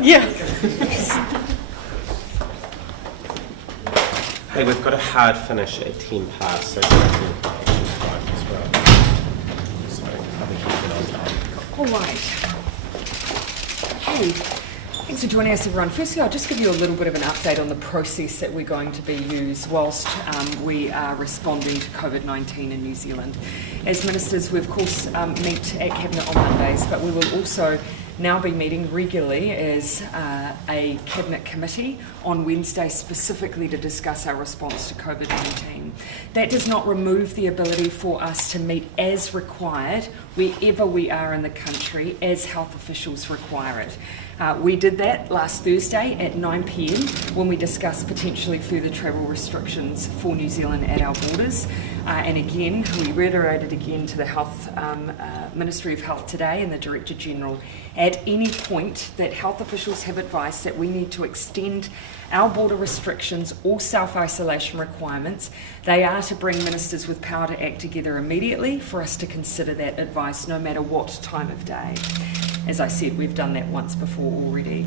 Yeah. Hey, we've got a hard finish at 10 past, so we'll have action time as well. So I'll be keeping on time. All right. Hey, thanks for joining us, everyone. Firstly, I'll just give you a little bit of an update on the process that we're going to be used whilst we are responding to COVID-19 in New Zealand. As ministers, we of course meet at Cabinet on Mondays, but we will also now be meeting regularly as a Cabinet committee on Wednesday specifically to discuss our response to COVID-19. That does not remove the ability for us to meet as required wherever we are in the country as health officials require it. We did that last Thursday at 9 p.m. when we discussed potentially further travel restrictions for New Zealand at our borders. And again, we reiterated again to the Ministry of Health today and the Director General at any point that health officials have advice that we need to extend our border restrictions or self-isolation requirements, they are to bring ministers with power to act together immediately for us to consider that advice no matter what time of day. As I said, we've done that once before already.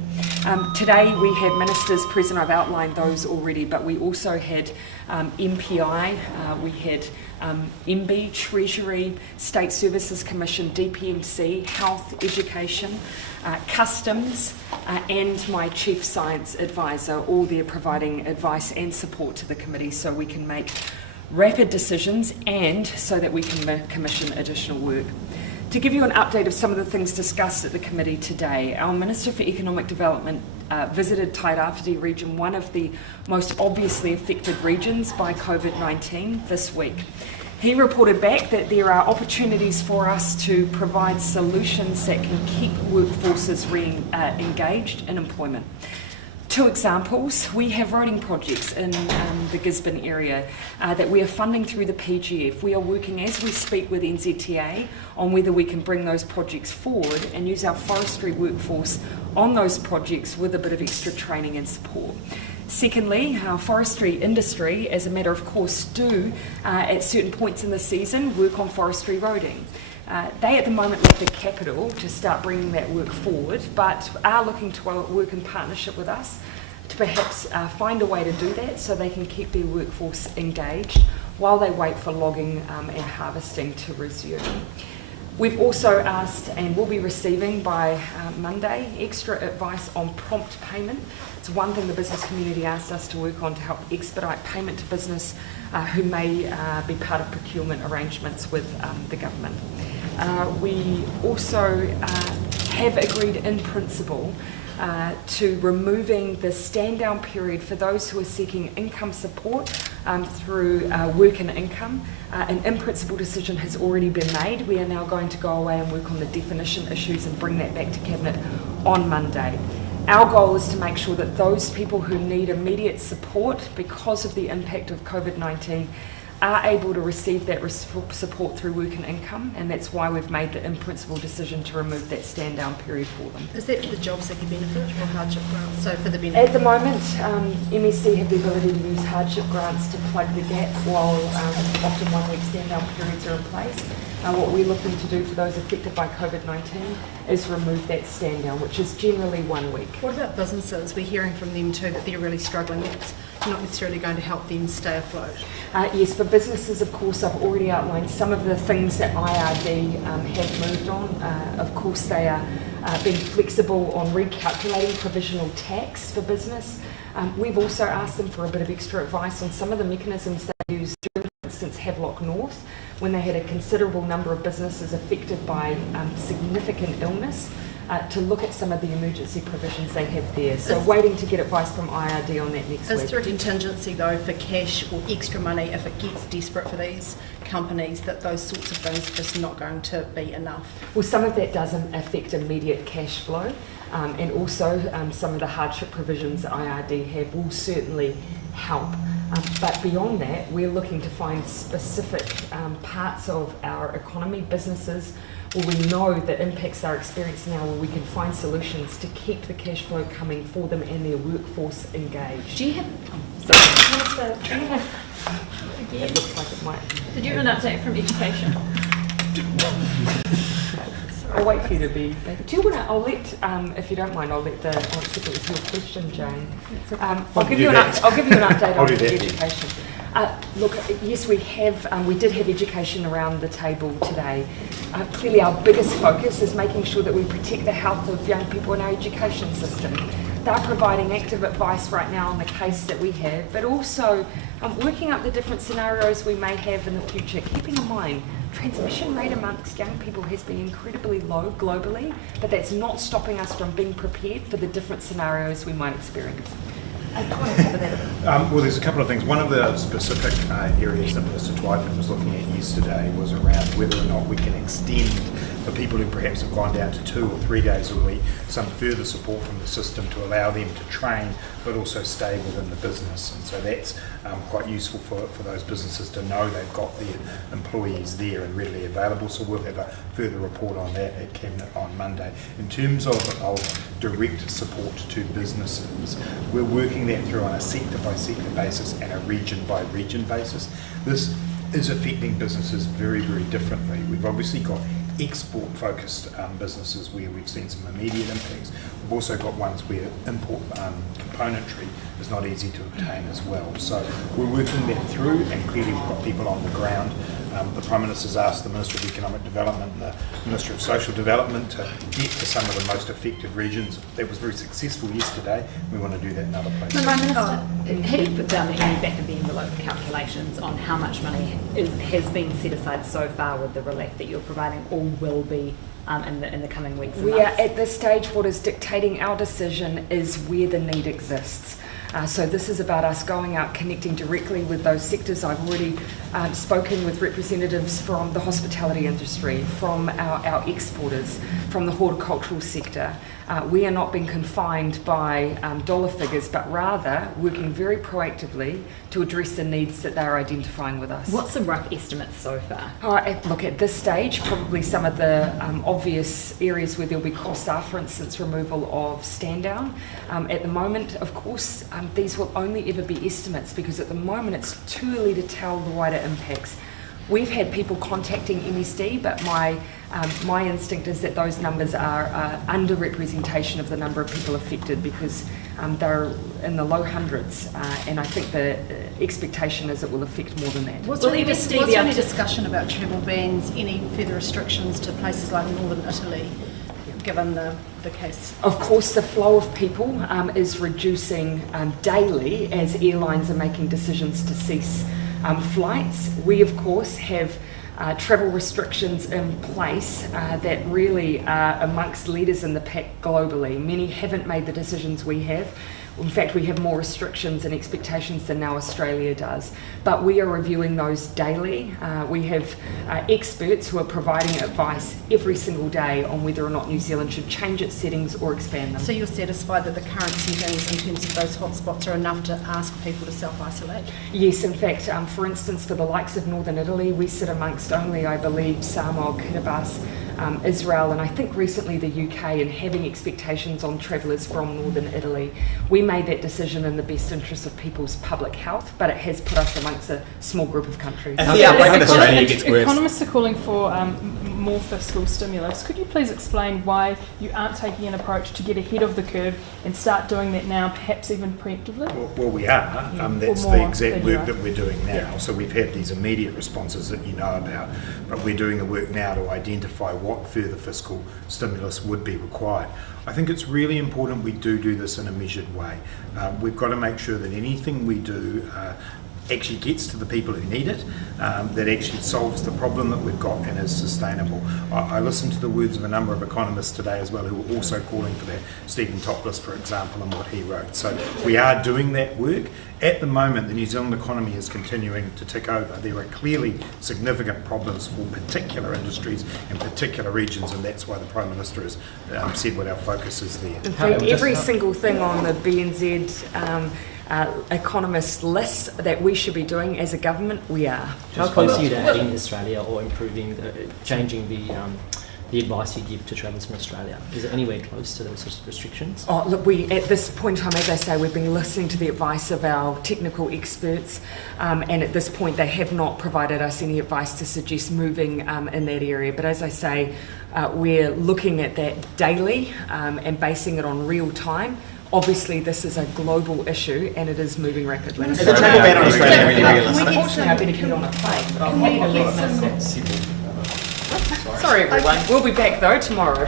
Today we had ministers present. I've outlined those already, but we also had MPI, we had MB, Treasury, State Services Commission, DPMC, Health, Education, Customs, and my Chief Science Advisor, all there providing advice and support to the committee so we can make rapid decisions and so that we can commission additional work. To give you an update of some of the things discussed at the committee today, our Minister for Economic Development visited Tairāwhiti region, one of the most obviously affected regions by COVID-19 this week. He reported back that there are opportunities for us to provide solutions that can keep workforces engaged in employment. Two examples, we have roading projects in the Gisborne area that we are funding through the PGF. We are working as we speak with NZTA on whether we can bring those projects forward and use our forestry workforce on those projects with a bit of extra training and support. Secondly, our forestry industry, as a matter of course, do at certain points in the season work on forestry roading. They at the moment lack the capital to start bringing that work forward, but are looking to work in partnership with us to perhaps find a way to do that so they can keep their workforce engaged while they wait for logging and harvesting to resume. We've also asked and will be receiving by Monday extra advice on prompt payment. It's one thing the business community asked us to work on to help expedite payment to business who may be part of procurement arrangements with the government. We also have agreed in principle to removing the stand-down period for those who are seeking income support through work and income. An in-principle decision has already been made. We are now going to go away and work on the definition issues and bring that back to Cabinet on Monday. Our goal is to make sure that those people who need immediate support because of the impact of COVID-19 are able to receive that support through work and income, and that's why we've made the in-principle decision to remove that stand-down period for them. Is that for the job seeker benefit or hardship grants? So for the benefit? At the moment, MSD have the ability to use hardship grants to plug the gap while often one-week stand-down periods are in place. What we're looking to do for those affected by COVID-19 is remove that stand-down, which is generally 1 week. What about businesses? We're hearing from them too that they're really struggling. That's not necessarily going to help them stay afloat. Yes, for businesses, of course, I've already outlined some of the things that IRD have moved on. Of course, they are being flexible on recalculating provisional tax for business. We've also asked them for a bit of extra advice on some of the mechanisms they use during, for instance, Havelock North, when they had a considerable number of businesses affected by significant illness, to look at some of the emergency provisions they have there. So waiting to get advice from IRD on that next week. Is there a contingency though for cash or extra money if it gets desperate for these companies, that those sorts of things are just not going to be enough? Well, some of that doesn't affect immediate cash flow, and also some of the hardship provisions that IRD have will certainly help. But beyond that, we're looking to find specific parts of our economy, businesses, where we know that impacts are experienced now, where we can find solutions to keep the cash flow coming for them and their workforce engaged. Do you have? It looks like it might. Did you have an update from education? I'll wait for you to be. Do you want to? I'll let, if you don't mind, I'll let the answer to your question, Jane. I'll give you an update on education. Look, yes, we did have education around the table today. Clearly, our biggest focus is making sure that we protect the health of young people in our education system. They're providing active advice right now on the case that we have, but also working up the different scenarios we may have in the future, keeping in mind transmission rate amongst young people has been incredibly low globally, but that's not stopping us from being prepared for the different scenarios we might experience. Well, there's a couple of things. One of the specific areas that Mr. Twyford was looking at yesterday was around whether or not we can extend for people who perhaps have gone down to 2 or 3 days a week some further support from the system to allow them to train but also stay within the business. And so that's quite useful for those businesses to know they've got their employees there and readily available. So we'll have a further report on that at Cabinet on Monday. In terms of direct support to businesses, we're working that through on a sector-by-sector basis and a region-by-region basis. This is affecting businesses very, very differently. We've obviously got export-focused businesses where we've seen some immediate impacts. We've also got ones where import componentry is not easy to obtain as well. So we're working that through, and clearly we've got people on the ground. The Prime Minister's asked the Minister of Economic Development and the Minister of Social Development to get to some of the most affected regions. That was very successful yesterday. We want to do that in other places. Prime Minister, have you put down any back of the envelope calculations on how much money has been set aside so far with the relief that you're providing, or will be in the coming weeks and We months? are at this stage, what is dictating our decision is where the need exists. So this is about us going out, connecting directly with those sectors. I've already spoken with representatives from the hospitality industry, from our exporters, from the horticultural sector. We are not being confined by dollar figures, but rather working very proactively to address the needs that they're identifying with us. What's the rough estimate so far? Look, at this stage, probably some of the obvious areas where there'll be costs are, for instance, removal of stand down. At the moment, of course, these will only ever be estimates because at the moment it's too early to tell the wider impacts. We've had people contacting MSD, but my instinct is that those numbers are underrepresentation of the number of people affected because they're in the low hundreds, and I think the expectation is it will affect more than that. Was there any discussion about travel bans, any further restrictions to places like northern Italy, given the case? Of course, the flow of people is reducing daily as airlines are making decisions to cease flights. We, of course, have travel restrictions in place that really are amongst leaders in the pack globally. Many haven't made the decisions we have. In fact, we have more restrictions and expectations than now Australia does. But we are reviewing those daily. We have experts who are providing advice every single day on whether or not New Zealand should change its settings or expand them. So you're satisfied that the current settings in terms of those hotspots are enough to ask people to self-isolate? Yes, in fact, for instance, for the likes of Northern Italy, we sit amongst only, I believe, Samoa, Kiribati, Israel, and I think recently the UK, and having expectations on travellers from Northern Italy. We made that decision in the best interest of people's public health, but it has put us amongst a small group of countries. Economists are calling for more fiscal stimulus. Could you please explain why you aren't taking an approach to get ahead of the curve and start doing that now, perhaps even preemptively? Well, we are. That's the exact work that we're doing now. Yeah. So we've had these immediate responses that you know about, but we're doing the work now to identify what further fiscal stimulus would be required. I think it's really important we do this in a measured way. We've got to make sure that anything we do actually gets to the people who need it, that actually solves the problem that we've got and is sustainable. I listened to the words of a number of economists today as well who were also calling for that, Stephen Topless, for example, and what he wrote. So we are doing that work. At the moment, the New Zealand economy is continuing to tick over. There are clearly significant problems for particular industries and particular regions, and that's why the Prime Minister has said what our focus is there. In fact, every single thing on the BNZ economist list that we should be doing as a government, we are. How close are you to adding Australia or improving, changing the the advice you give to travellers from Australia? Is it anywhere close to those sorts of restrictions? Oh, look, we at this point in time, as I say, we've been listening to the advice of our technical experts, and at this point, they have not provided us any advice to suggest moving in that area. But as I say, we're looking at that daily and basing it on real time. Obviously, this is a global issue and it is moving rapidly. Is the travel ban on Australia really Unfortunately, realistic? I better get on a plane, but I'll Can we need to get let some- Sorry, everyone. We'll be back though tomorrow.